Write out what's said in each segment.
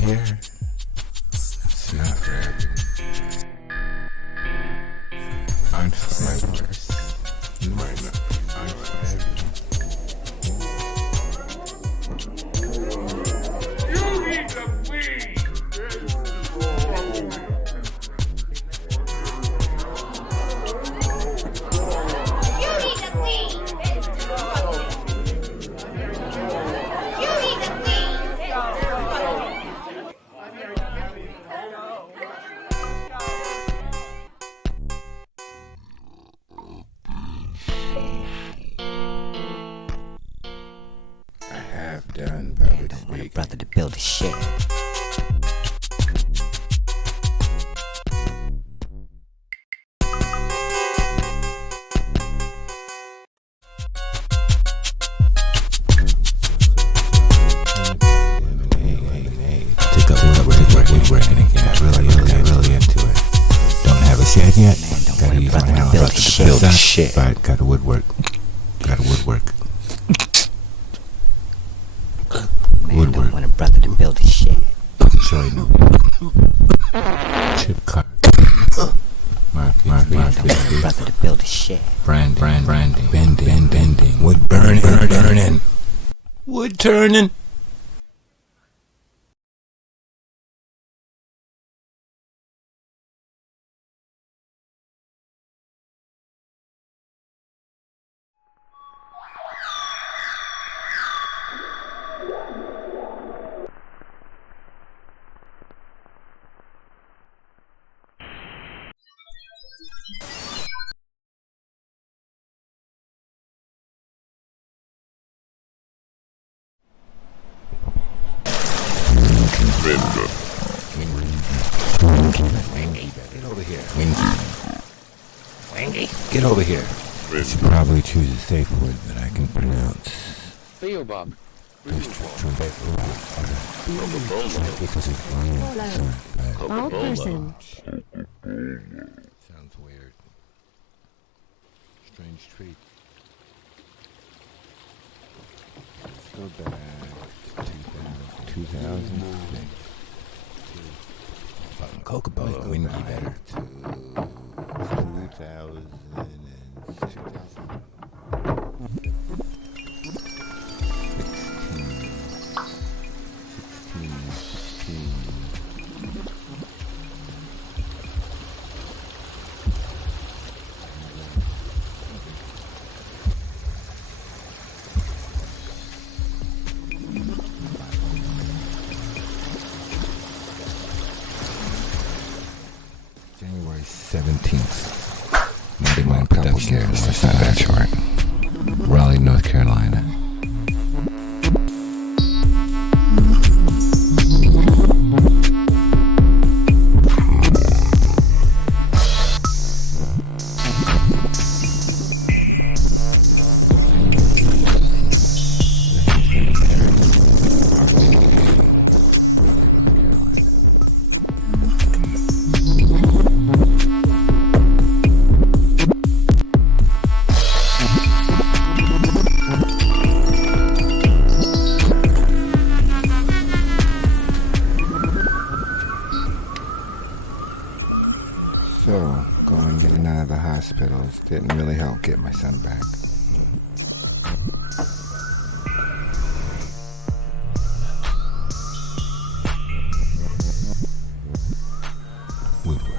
here, it's not for everyone. I'm for my voice. You might not be. I'm for everyone. You need to be. Done public Don't want a speaking. brother to build a shed. Take up woodwork and got really into it. Don't have a shed yet? Man, don't Gotta want a use brother my to hands build a to shed. build a shed. But gotta woodwork. Man, Woodwork. don't want a brother to build a shed. Joinery. Chip cut. Market. Man, don't want a brother to build a shed. Branding. Bending. Wood burning. Wood turning. Get over here. Wingy. Get over here. I should probably choose a safe word that I can pronounce. Theobald. All person. Sounds weird. Strange treat. Let's go back to 2006. Fucking Coca-Cola. Wingy better. To 17th. Knottymind Productions. That's not that short. Raleigh, North Carolina. So, going in and out of the hospitals didn't really help get my son back. Woodwork.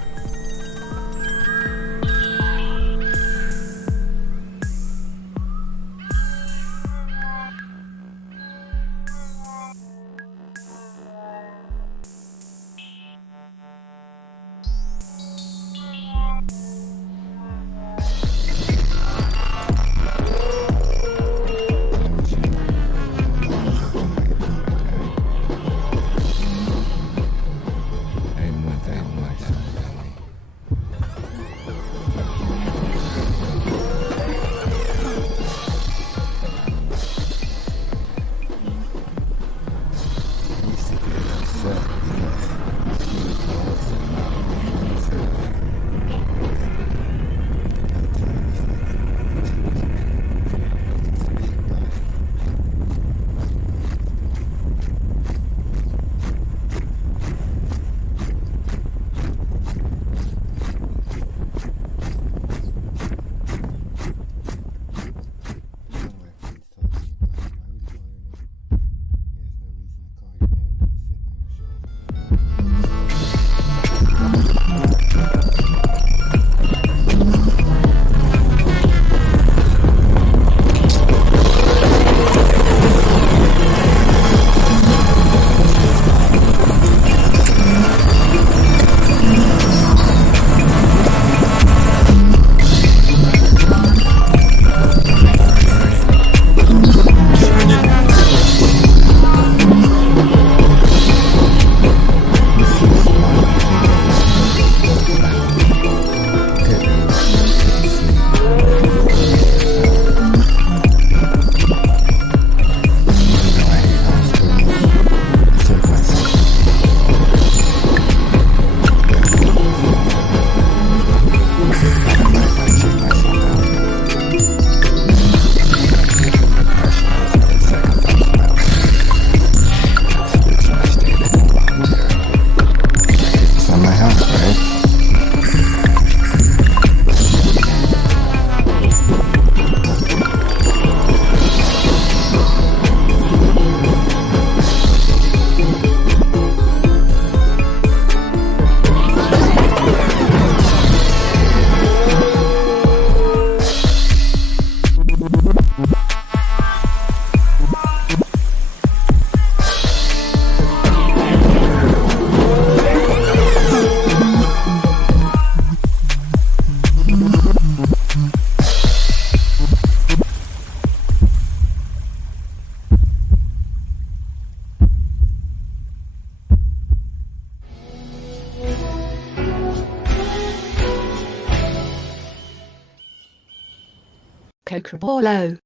Cocobolo.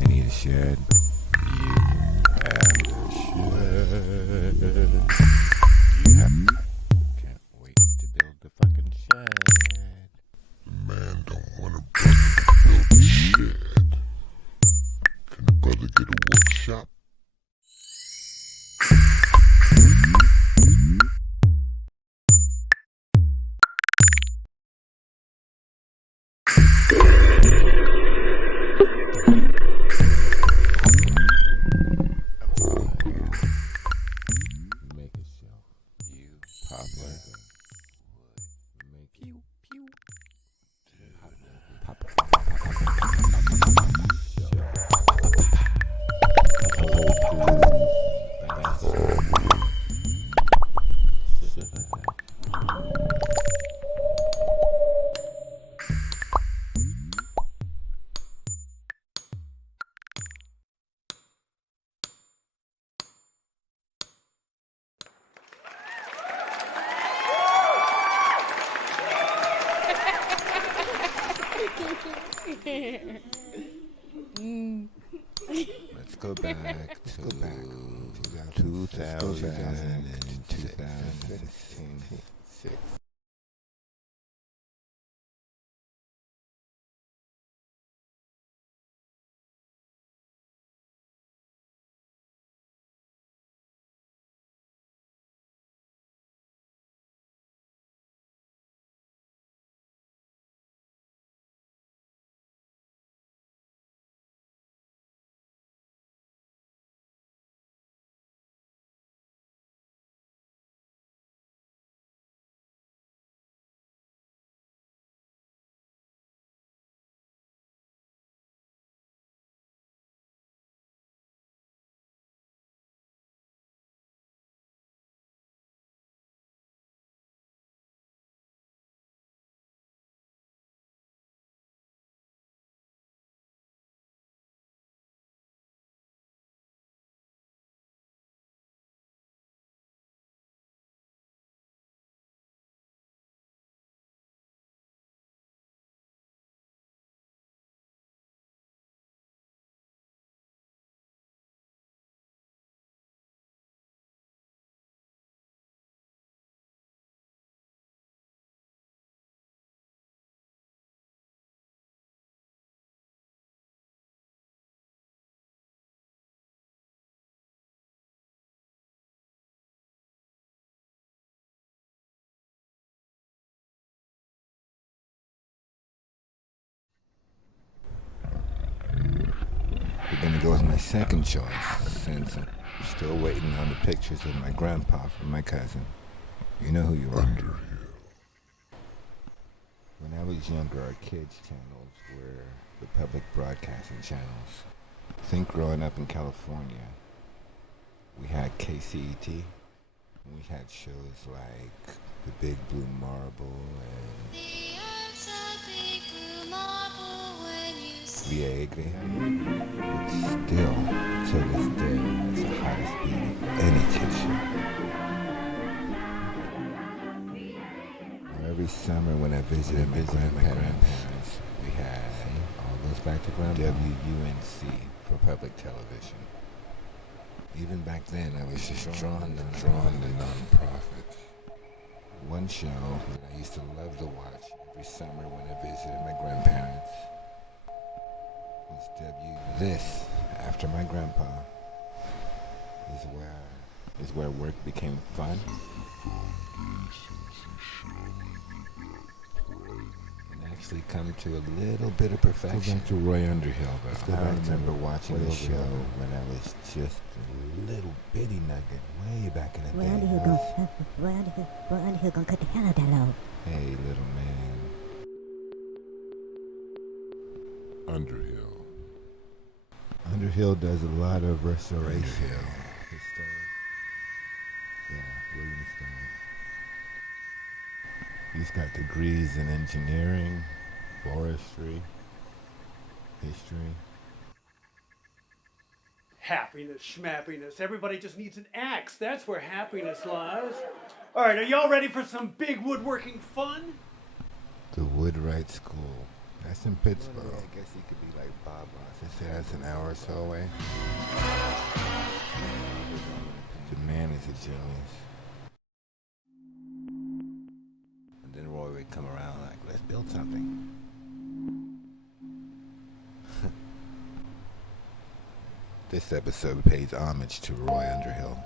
I need a shed. Can't wait to build the fucking shed. Man don't want a brother to build a shed. Can a brother get a workshop? Make a shelf. You pop wood. Make pew pew. Pop Let's go back to 2016. We're gonna go with my second choice, since I'm still waiting on the pictures of my grandpa from my cousin. You know who you are. When I was younger, our kids' channels were the public broadcasting channels. Think growing up in California, we had KCET, and we had shows like The Big Blue Marble and Viegre, which still, to this day, is the hottest beat of any kid show. Every summer when I visited my grandparents, we had all goes back to WUNC for public television. Even back then, I was just drawn to nonprofits. One show that I used to love to watch every summer when I visited my grandparents was This, after my grandpa, is where work became fun. Actually come to a little bit of perfection. Go back to Roy Underhill, though. I remember watching this show when I was just a little bitty nugget way back in the day. Roy Underhill gonna cut the hell out of that load. Hey, little man. Underhill does a lot of restoration. Historic. Yeah, William Stone. He's got degrees in engineering, forestry, history. Happiness, schmappiness. Everybody just needs an axe. That's where happiness lies. All right, are y'all ready for some big woodworking fun? The Woodwright School. That's in Pittsburgh. I guess he could be like Bob Ross. They say that's an hour or so away. The man is a genius. And then Roy would come around like, let's build something. This episode pays homage to Roy Underhill.